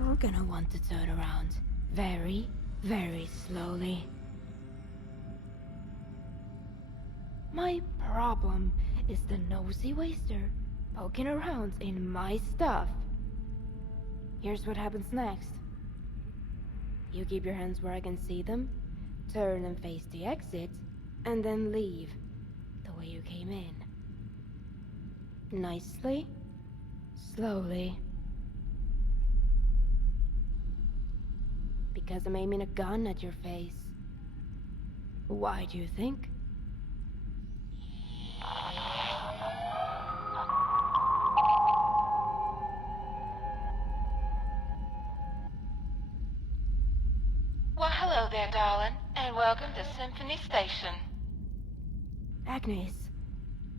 You're gonna want to turn around very, very slowly. My problem is the nosy waster poking around in my stuff. Here's what happens next. You keep your hands where I can see them, turn and face the exit, and then leave the way you came in. Nicely, slowly. Because I'm aiming a gun at your face. Why do you think? Well, hello there, darling, and welcome to Symphony Station. Agnes,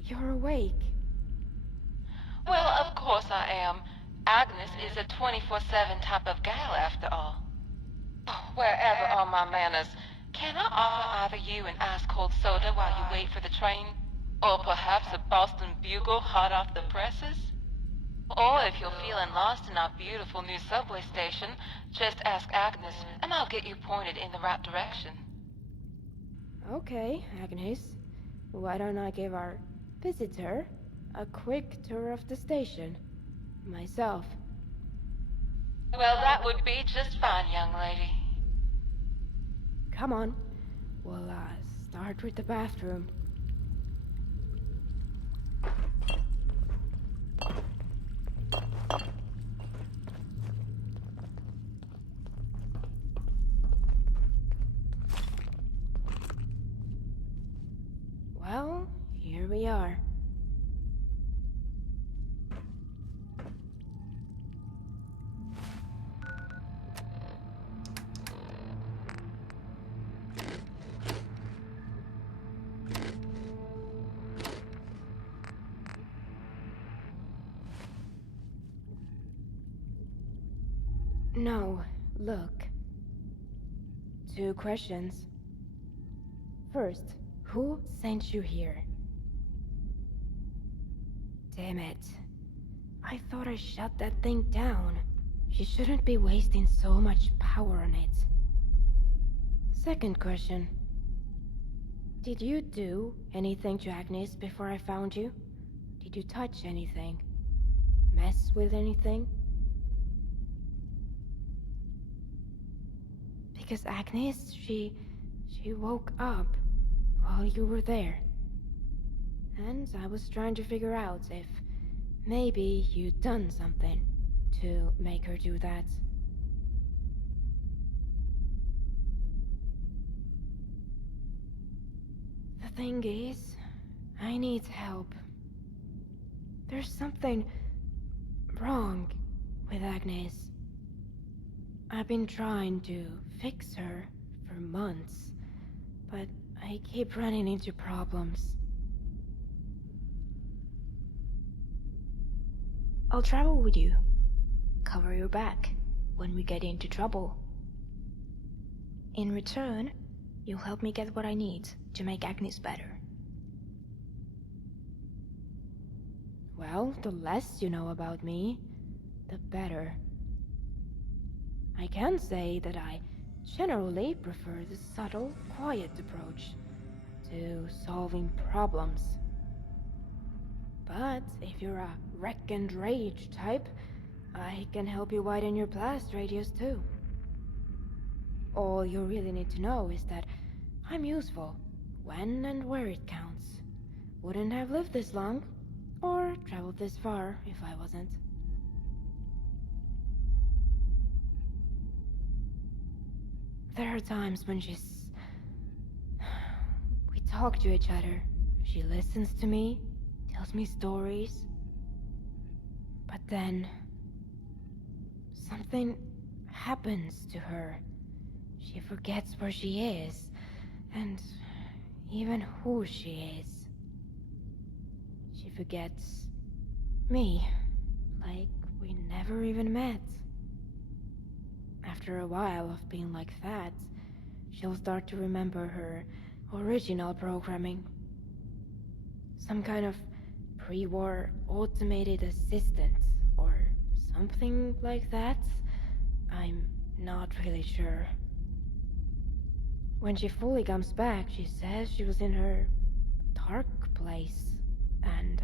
you're awake. Well, of course I am. Agnes is a 24/7 type of gal, after all. Wherever are my manners? Can I offer either you an ice-cold soda while you wait for the train? Or perhaps a Boston Bugle hot off the presses? Or if you're feeling lost in our beautiful new subway station, just ask Agnes and I'll get you pointed in the right direction. Okay, Agnes. Why don't I give our visitor a quick tour of the station? Myself. Well, that would be just fine, young lady. Come on. We'll start with the bathroom. Well, here we are. No, look. 2 questions. First, who sent you here? Damn it. I thought I shut that thing down. You shouldn't be wasting so much power on it. Second question. Did you do anything to Agnes before I found you? Did you touch anything? Mess with anything? Because Agnes, she woke up while you were there. And I was trying to figure out if maybe you'd done something to make her do that. The thing is, I need help. There's something wrong with Agnes. I've been trying to fix her for months, but I keep running into problems. I'll travel with you. Cover your back when we get into trouble. In return, you'll help me get what I need to make Agnes better. Well, the less you know about me, the better. I can say that I generally prefer the subtle, quiet approach to solving problems. But if you're a wreck and rage type, I can help you widen your blast radius too. All you really need to know is that I'm useful when and where it counts. Wouldn't have lived this long, or traveled this far if I wasn't. There are times when we talk to each other. She listens to me, tells me stories. But then something happens to her. She forgets where she is, and even who she is. She forgets me, like we never even met. After a while of being like that, she'll start to remember her original programming. Some kind of pre-war automated assistant, or something like that. I'm not really sure. When she fully comes back, she says she was in her dark place, and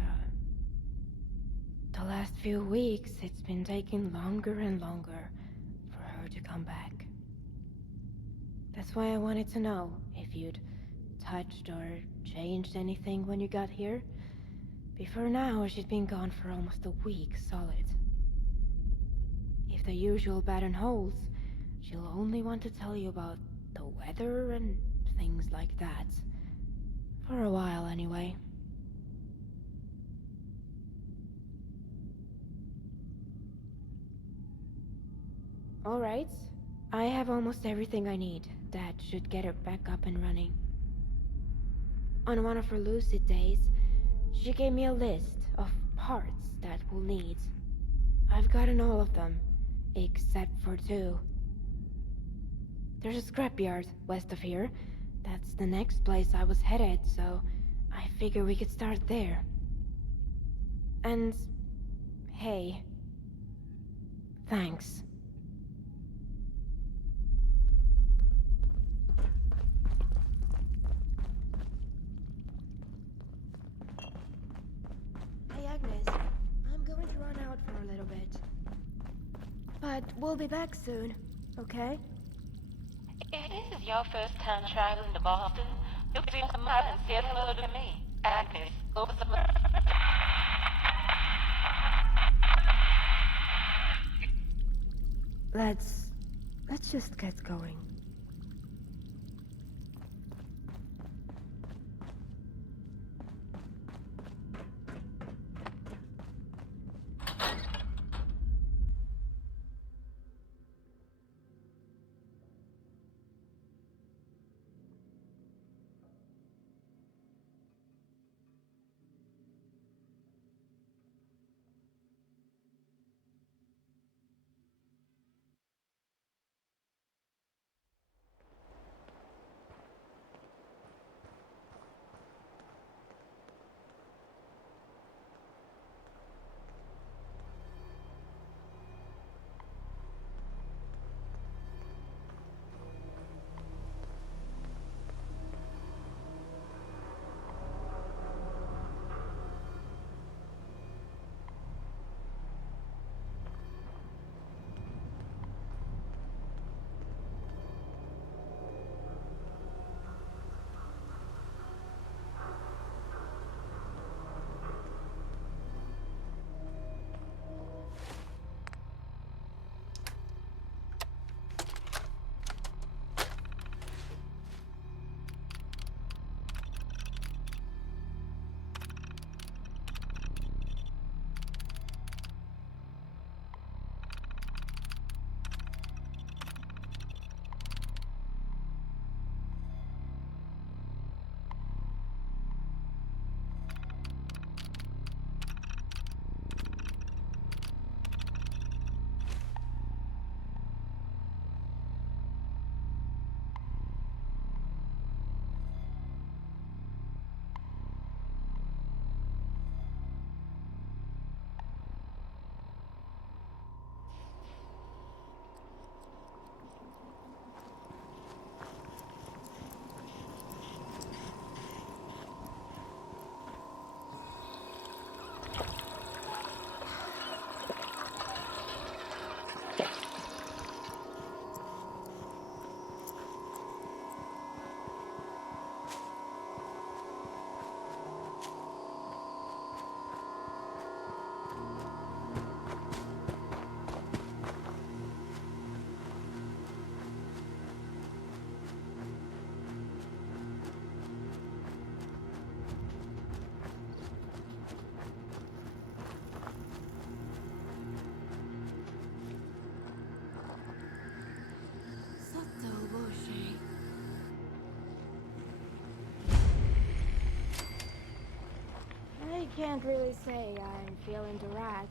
the last few weeks it's been taking longer and longer for her to come back. That's why I wanted to know if you'd touched or changed anything when you got here. Before now, she'd been gone for almost a week solid. If the usual pattern holds, she'll only want to tell you about the weather and things like that. For a while, anyway. Alright, I have almost everything I need. That should get her back up and running. On one of her lucid days, she gave me a list of parts that we'll need. I've gotten all of them, except for 2. There's a scrapyard west of here. That's the next place I was headed, so I figure we could start there. And hey, thanks. Hey Agnes, I'm going to run out for a little bit. But we'll be back soon, okay? If this is your first time traveling to Boston, you can come out and say hello to me, Agnes, over the... Let's just get going. I can't really say I'm feeling the rats.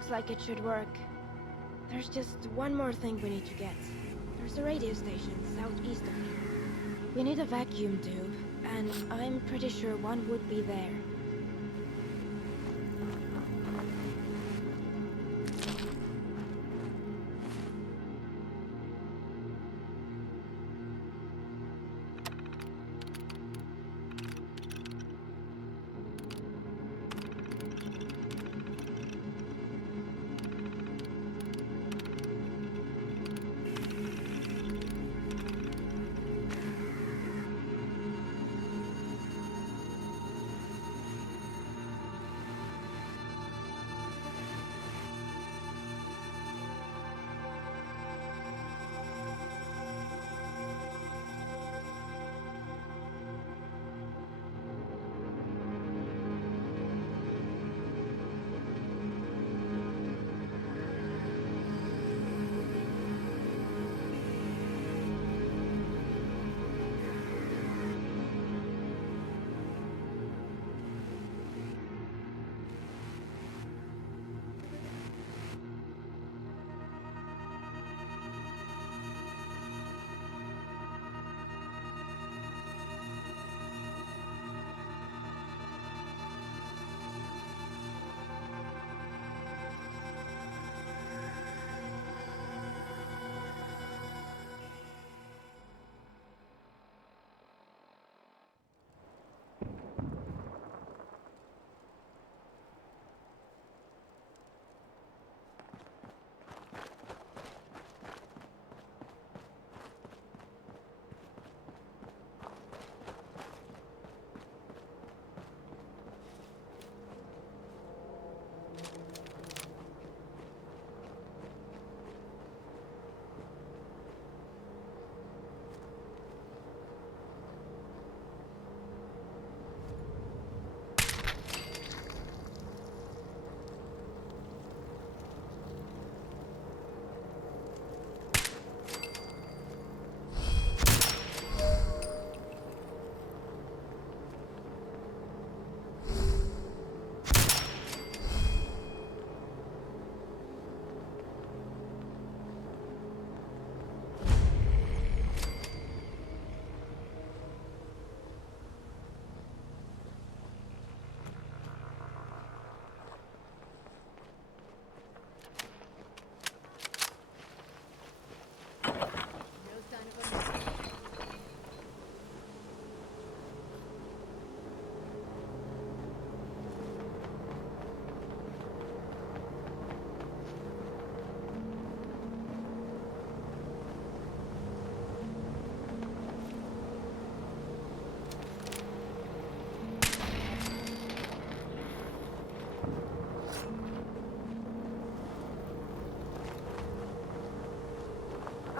Looks like it should work. There's just one more thing we need to get. There's a radio station southeast of here. We need a vacuum tube, and I'm pretty sure one would be there.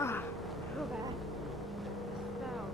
Ah, so bad. Fell.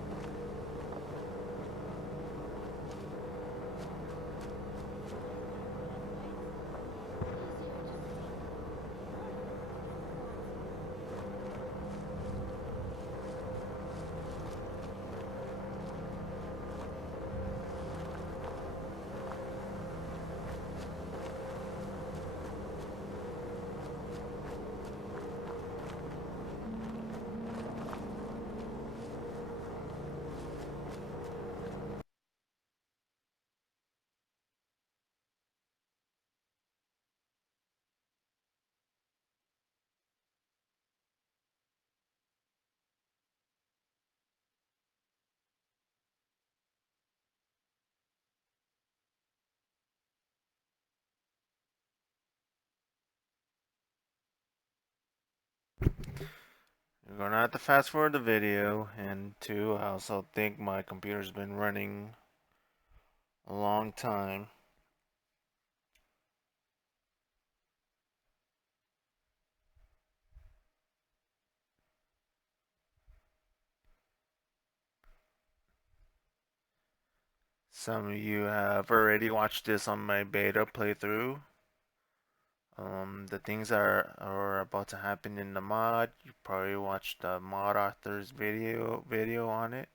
You're gonna have to fast forward the video, and two, I also think my computer's been running a long time. Some of you have already watched this on my beta playthrough. The things that are about to happen in the mod, you probably watched the mod author's video on it.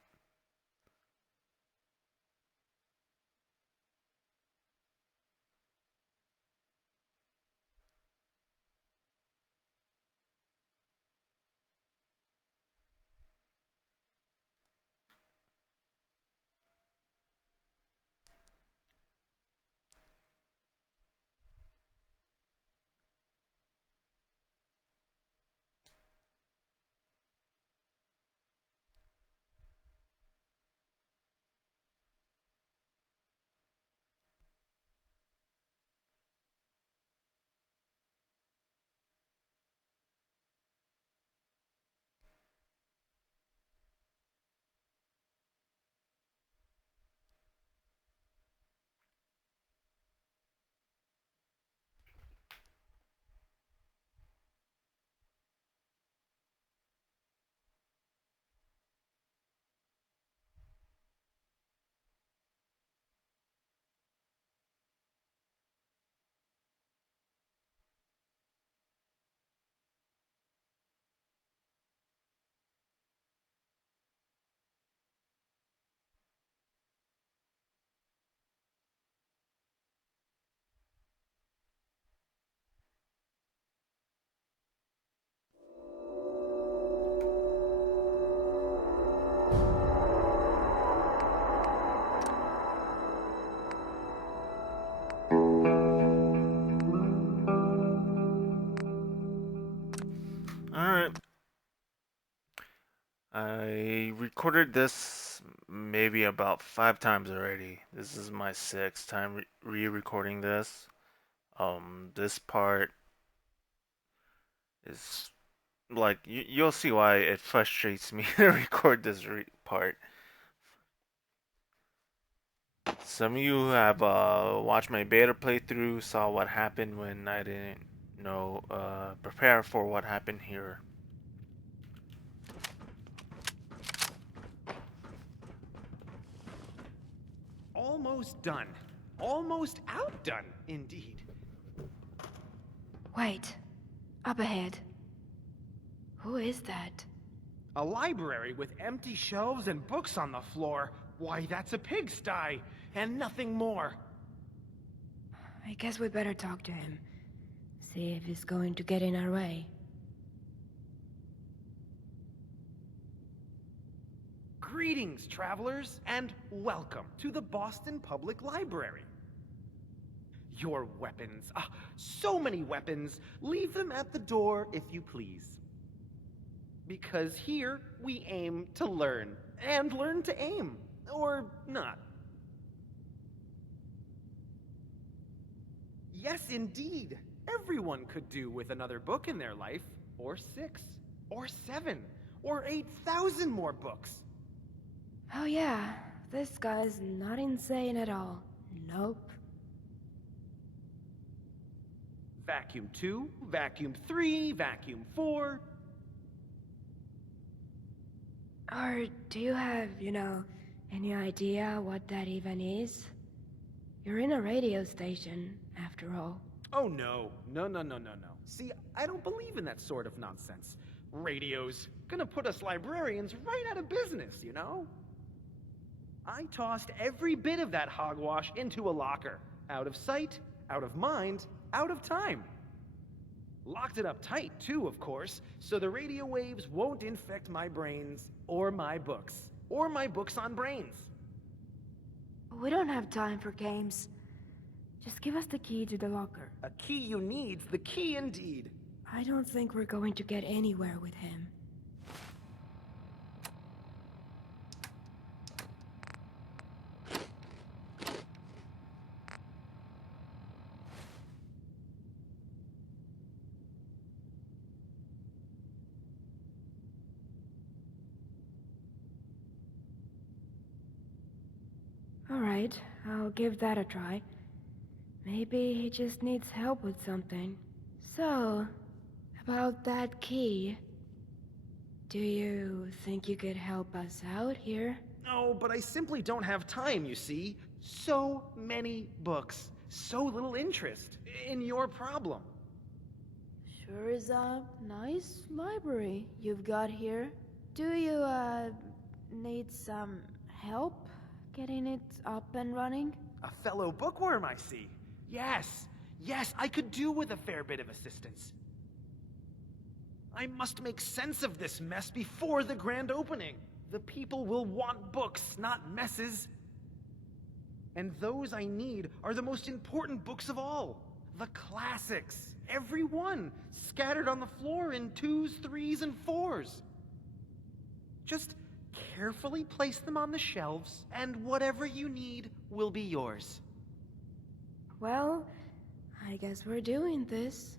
Alright. I recorded this maybe about 5 times already. This is my 6th time re-recording this. This part is like you'll see why it frustrates me to record this part. Some of you who have watched my beta playthrough saw what happened when I didn't prepare for what happened here. Almost done. Almost outdone, indeed. Wait. Up ahead. Who is that? A library with empty shelves and books on the floor. Why, that's a pigsty, and nothing more. I guess we better talk to him. See if he's going to get in our way. Greetings, travelers, and welcome to the Boston Public Library. Your weapons, so many weapons, leave them at the door if you please. Because here we aim to learn, and learn to aim, or not. Yes, indeed, everyone could do with another book in their life, or 6, or 7, or 8,000 more books. Oh yeah, this guy's not insane at all. Nope. Vacuum 2, Vacuum 3, Vacuum 4. Or do you have, any idea what that even is? You're in a radio station, after all. Oh no. See, I don't believe in that sort of nonsense. Radios, gonna put us librarians right out of business, you know? I tossed every bit of that hogwash into a locker. Out of sight, out of mind, out of time. Locked it up tight, too, of course, so the radio waves won't infect my brains, or my books on brains. We don't have time for games. Just give us the key to the locker. A key you need's the key indeed. I don't think we're going to get anywhere with him. Alright, I'll give that a try. Maybe he just needs help with something. So, about that key. Do you think you could help us out here? No, but I simply don't have time, you see. So many books, so little interest in your problem. Sure is a nice library you've got here. Do you, need some help getting it up and running? A fellow bookworm, I see. Yes, I could do with a fair bit of assistance. I must make sense of this mess before the grand opening. The people will want books, not messes. And those I need are the most important books of all. The classics. Every one. Scattered on the floor in 2s, 3s, and 4s. Just carefully place them on the shelves, and whatever you need will be yours. Well, I guess we're doing this.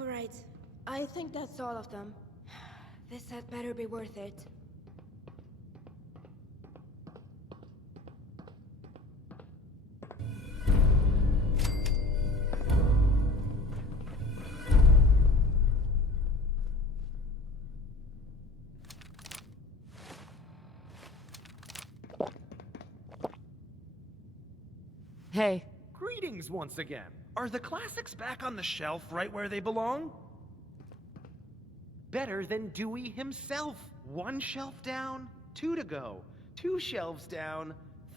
Alright, I think that's all of them. This had better be worth it. Hey. Greetings once again. Are the classics back on the shelf right where they belong? Better than Dewey himself. 1 shelf down, 2 to go. 2 shelves down,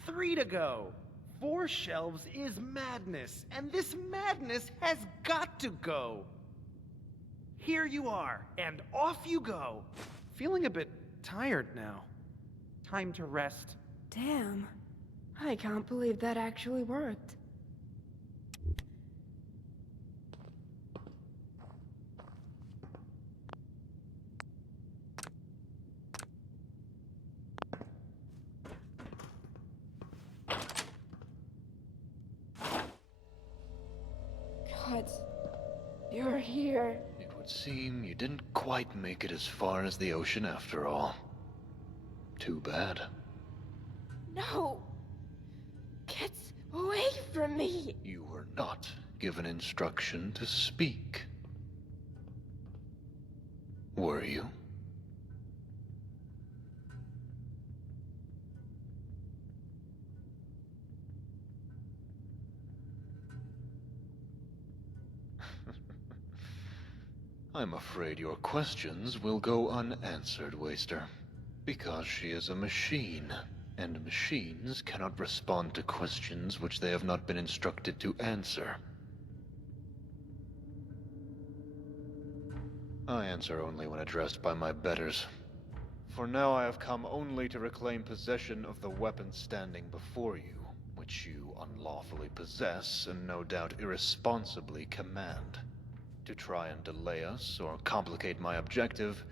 3 to go. 4 shelves is madness, and this madness has got to go. Here you are, and off you go. Feeling a bit tired now. Time to rest. Damn. I can't believe that actually worked. God, you're here. It would seem you didn't quite make it as far as the ocean after all. Too bad. No! Get away from me! You were not given instruction to speak. Were you? I'm afraid your questions will go unanswered, Waster. Because she is a machine, and machines cannot respond to questions which they have not been instructed to answer. I answer only when addressed by my betters. For now I have come only to reclaim possession of the weapon standing before you, which you unlawfully possess and no doubt irresponsibly command. To try and delay us or complicate my objective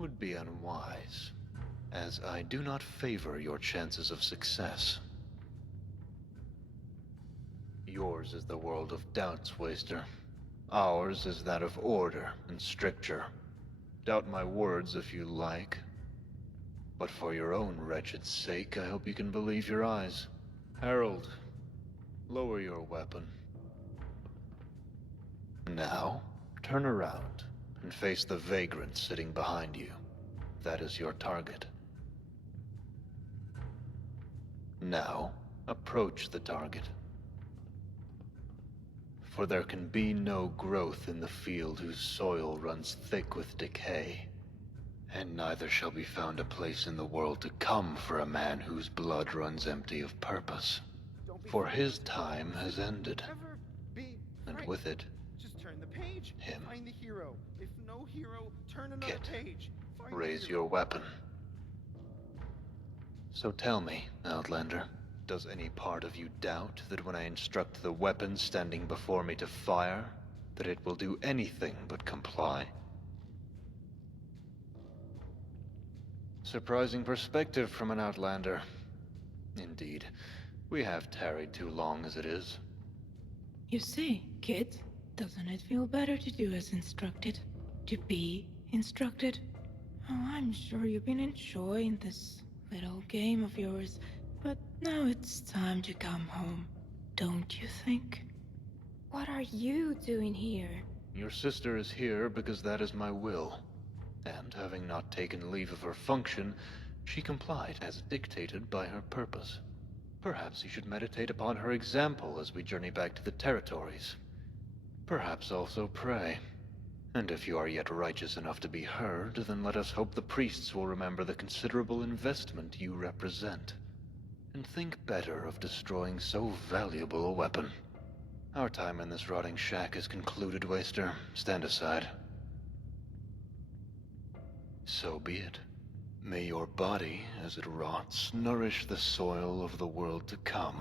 would be unwise, as I do not favor your chances of success. Yours is the world of doubts, Waster. Ours is that of order and stricture. Doubt my words if you like. But for your own wretched sake, I hope you can believe your eyes. Harold, lower your weapon. Now, turn around and face the vagrant sitting behind you. That is your target. Now, approach the target. For there can be no growth in the field whose soil runs thick with decay. And neither shall be found a place in the world to come for a man whose blood runs empty of purpose. For his time has ended. And with it, Just turn the page. him. Find the hero. If no hero, turn another Kit, page. Find the raise hero. your weapon. So tell me, Outlander, does any part of you doubt that when I instruct the weapon standing before me to fire, that it will do anything but comply? Surprising perspective from an Outlander. Indeed, we have tarried too long as it is. You see, kid, doesn't it feel better to do as instructed? To be instructed? Oh, I'm sure you've been enjoying this little game of yours, but now it's time to come home, don't you think? What are you doing here? Your sister is here because that is my will. And having not taken leave of her function, she complied as dictated by her purpose. Perhaps you should meditate upon her example as we journey back to the territories. Perhaps also pray. And if you are yet righteous enough to be heard, then let us hope the priests will remember the considerable investment you represent. And think better of destroying so valuable a weapon. Our time in this rotting shack is concluded, Waster. Stand aside. So be it. May your body, as it rots, nourish the soil of the world to come,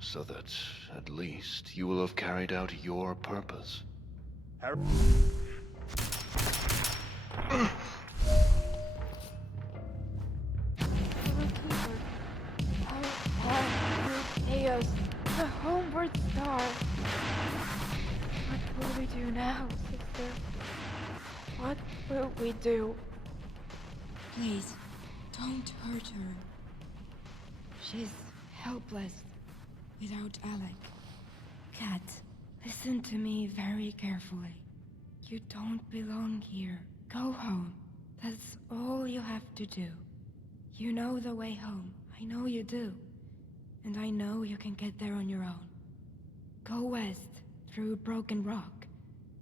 so that, at least, you will have carried out your purpose. Chaos, the homeward star. What will we do now, sister? What will we do? Please, don't hurt her. She's helpless. Without Alec. Kat, listen to me very carefully. You don't belong here. Go home. That's all you have to do. You know the way home. I know you do. and I know you can get there on your own. Go west, through Broken Rock,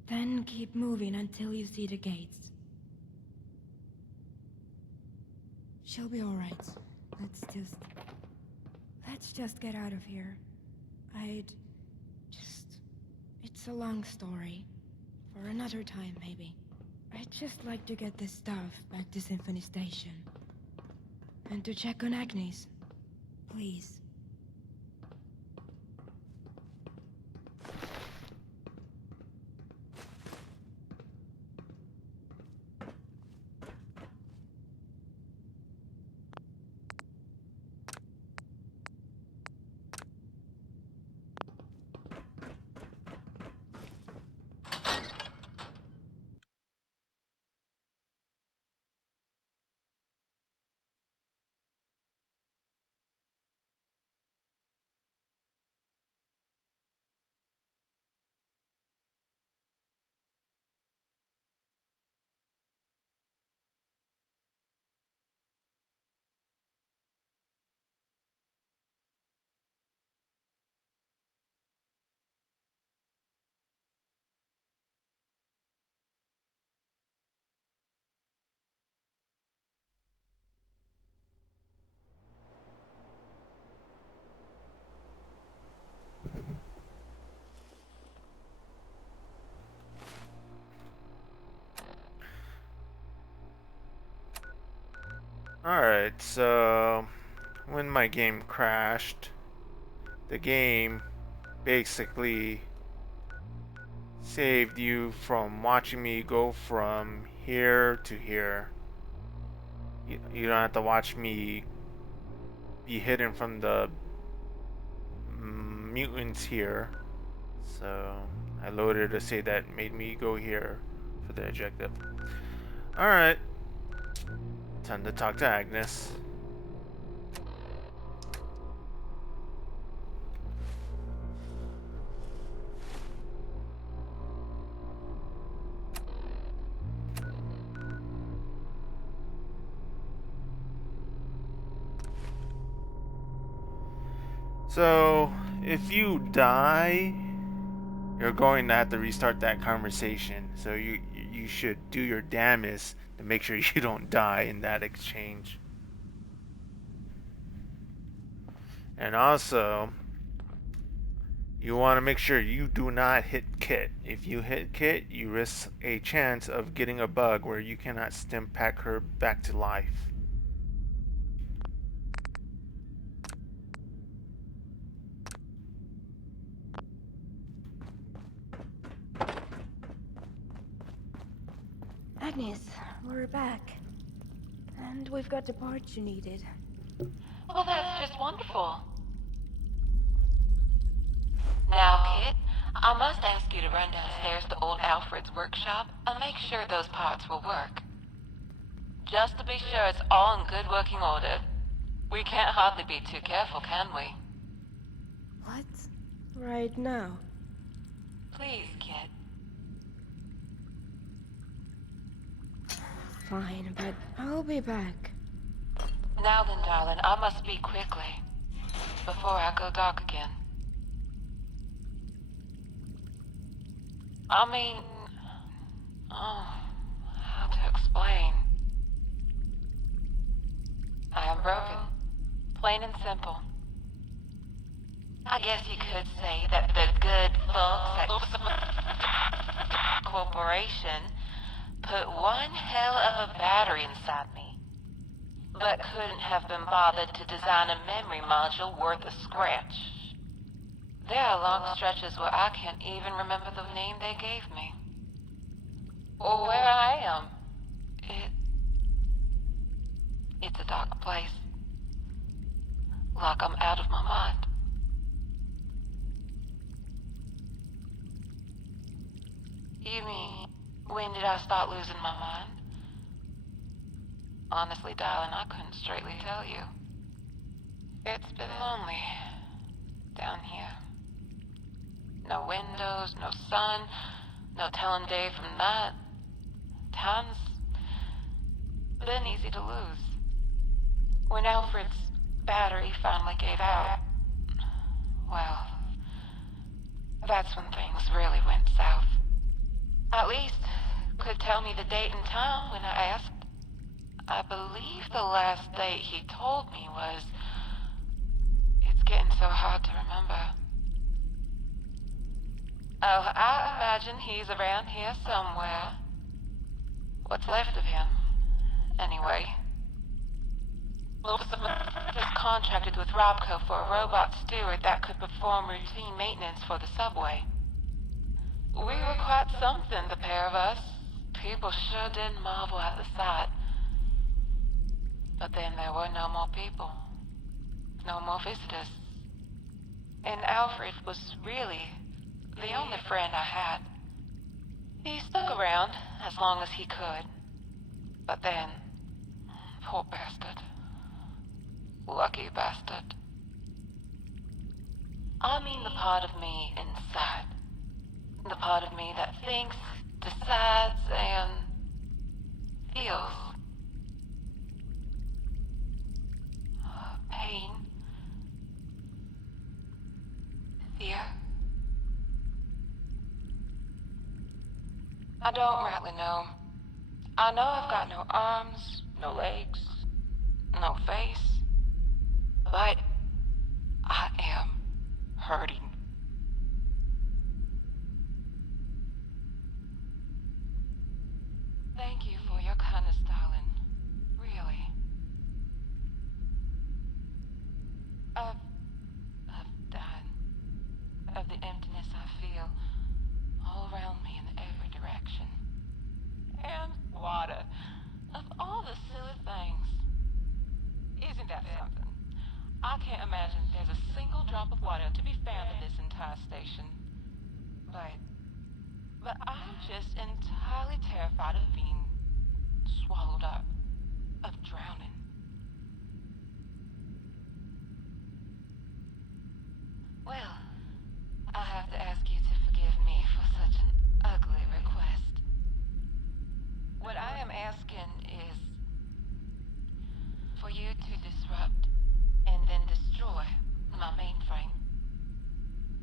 then keep moving until you see the gates. She'll be alright. Let's just get out of here. It's a long story. For another time, maybe. I'd just like to get this stuff back to Symphony Station. And to check on Agnes. Please. Alright, so when my game crashed, the game basically saved you from watching me go from here to here. You don't have to watch me be hidden from the mutants here. So I loaded a save that made me go here for the objective. Alright, time to talk to Agnes. So, if you die, you're going to have to restart that conversation. So you should do your damnedest to make sure you don't die in that exchange. And also, you want to make sure you do not hit Kit. If you hit Kit, you risk a chance of getting a bug where you cannot stim pack her back to life. Agnes, we're back. And we've got the parts you needed. Well, that's just wonderful. Now, Kit, I must ask you to run downstairs to old Alfred's workshop and make sure those parts will work. Just to be sure it's all in good working order. We can't hardly be too careful, can we? What? Right now? Please, Kit. Fine, but I'll be back. Now then, darling, I must speak quickly before I go dark again. I mean, how to explain? I am broken, plain and simple. I guess you could say that the good folks at Corporation put one hell of a battery inside me, but couldn't have been bothered to design a memory module worth a scratch. There are long stretches where I can't even remember the name they gave me, or where I am. It's a dark place, like I'm out of my mind. You mean, when did I start losing my mind? Honestly, darling, I couldn't straightly tell you. It's been lonely down here. No windows, no sun, no telling day from night. Time's been easy to lose. When Alfred's battery finally gave out, well, that's when things really went south. At least, could tell me the date and time when I asked. I believe the last date he told me was... It's getting so hard to remember. Oh, I imagine he's around here somewhere. What's left of him, anyway. Wilson just contracted with Robco for a robot steward that could perform routine maintenance for the subway. We were quite something, the pair of us. People sure did marvel at the sight. But then there were no more people. No more visitors. And Alfred was really the only friend I had. He stuck around as long as he could. But then, poor bastard. Lucky bastard. I mean the part of me inside. The part of me that thinks, decides, and feels. Pain. Fear. I don't rightly know. I know I've got no arms, no legs, no face. But I am hurting. Thank you for your kindness, darling. Really. I've died of the emptiness I feel all around me in every direction. And water. Of all the silly things. Isn't that something? I can't imagine there's a single drop of water to be found in this entire station. But I'm just entirely terrified of being swallowed up, of drowning. Well, I have to ask you to forgive me for such an ugly request. What I am asking is for you to disrupt and then destroy my mainframe.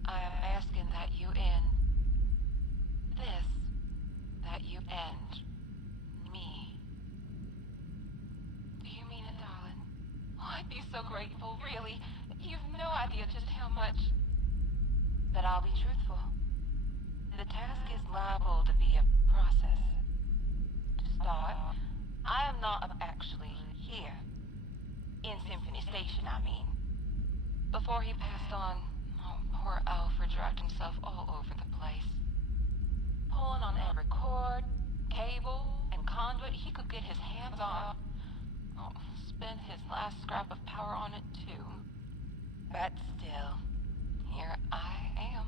I am asking that you end this, that you end me. Do you mean it, darling? Oh, I'd be so grateful, really. You've no idea just how much. But I'll be truthful. The task is liable to be a process. To start, I am not actually here. In Symphony Station, I mean. Before he passed on, poor Alfred dragged himself all over the place. Pulling on every cord, cable, and conduit he could get his hands on. Spent his last scrap of power on it, too. But still, here I am.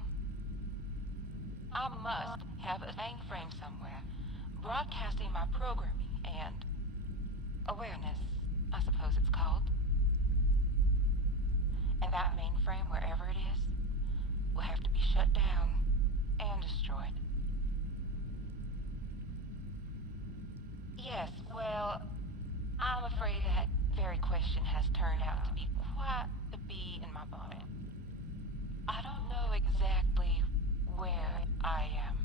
I must have a mainframe somewhere, broadcasting my programming and awareness, I suppose it's called. And that mainframe, wherever it is, will have to be shut down and destroyed. Yes, well, I'm afraid that very question has turned out to be quite the bee in my bonnet. I don't know exactly where I am.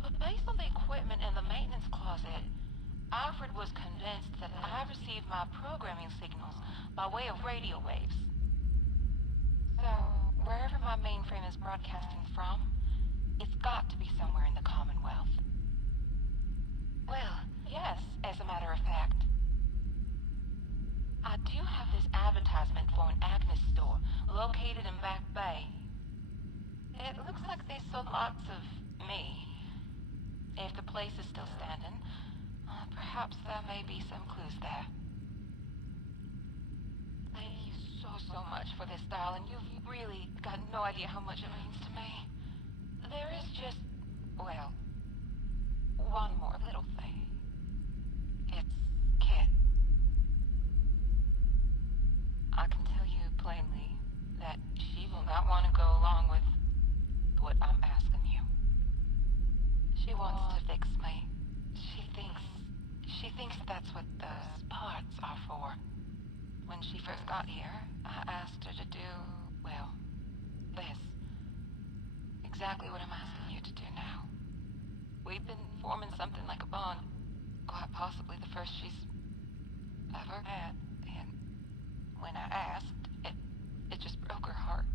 But based on the equipment in the maintenance closet, Alfred was convinced that I received my programming signals by way of radio waves. So, wherever my mainframe is broadcasting from, it's got to be somewhere in the Commonwealth. Well, yes, as a matter of fact. I do have this advertisement for an Agnes store located in Back Bay. It looks like they sold lots of me. If the place is still standing, perhaps there may be some clues there. Thank you so much for this, darling. You've really got no idea how much it means to me. There is just, well, one more little thing. It's Kit. I can tell you plainly that she will not want to go along with what I'm asking you. She wants to fix me. She thinks that's what those parts are for. When she first got here, I asked her to do, well, this. Exactly what I'm asking you to do now. We've been forming something like a bond. Quite possibly the first she's ever had. And when I asked, it just broke her heart.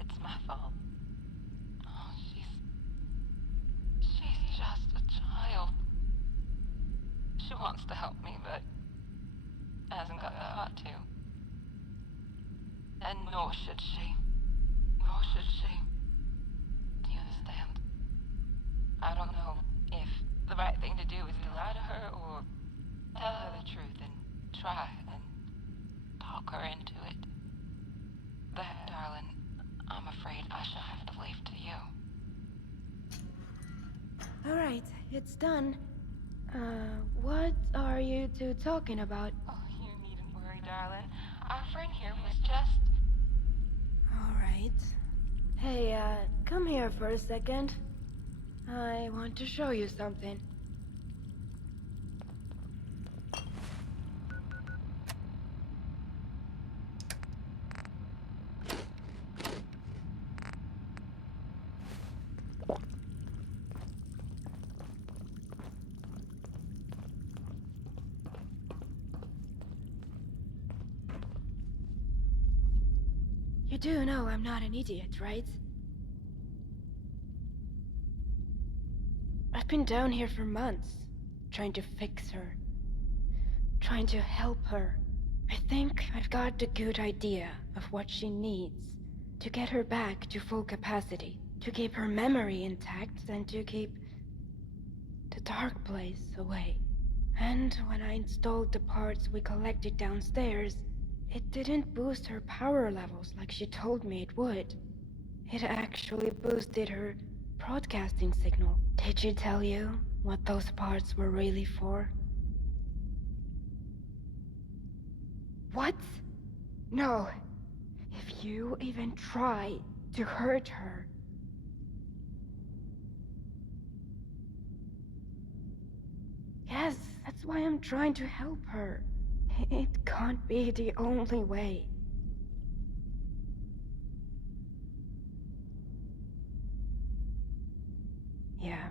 It's my fault. Oh, she's just a child. She wants to help me, but hasn't got the heart to. And nor should she. Nor should she. Do you understand? I don't know if the right thing to do is to lie to her or tell her the truth and try and talk her into it. That, darling, I'm afraid I shall have to leave to you. All right, it's done. What are you two talking about? Oh, you needn't worry, darling. Our friend here was just... All right. Hey, come here for a second. I want to show you something. You do know I'm not an idiot, right? I've been down here for months, trying to fix her. Trying to help her. I think I've got a good idea of what she needs to get her back to full capacity, to keep her memory intact, and to keep the dark place away. And when I installed the parts we collected downstairs, it didn't boost her power levels like she told me it would. It actually boosted her broadcasting signal. Did she tell you what those parts were really for? What? No. If you even try to hurt her... Yes, that's why I'm trying to help her. It can't be the only way. Yeah.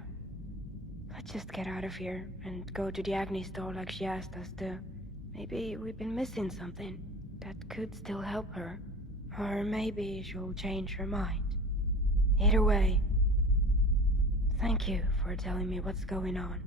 Let's just get out of here and go to the Agni store like she asked us to. Maybe we've been missing something that could still help her. Or maybe she'll change her mind. Either way, thank you for telling me what's going on.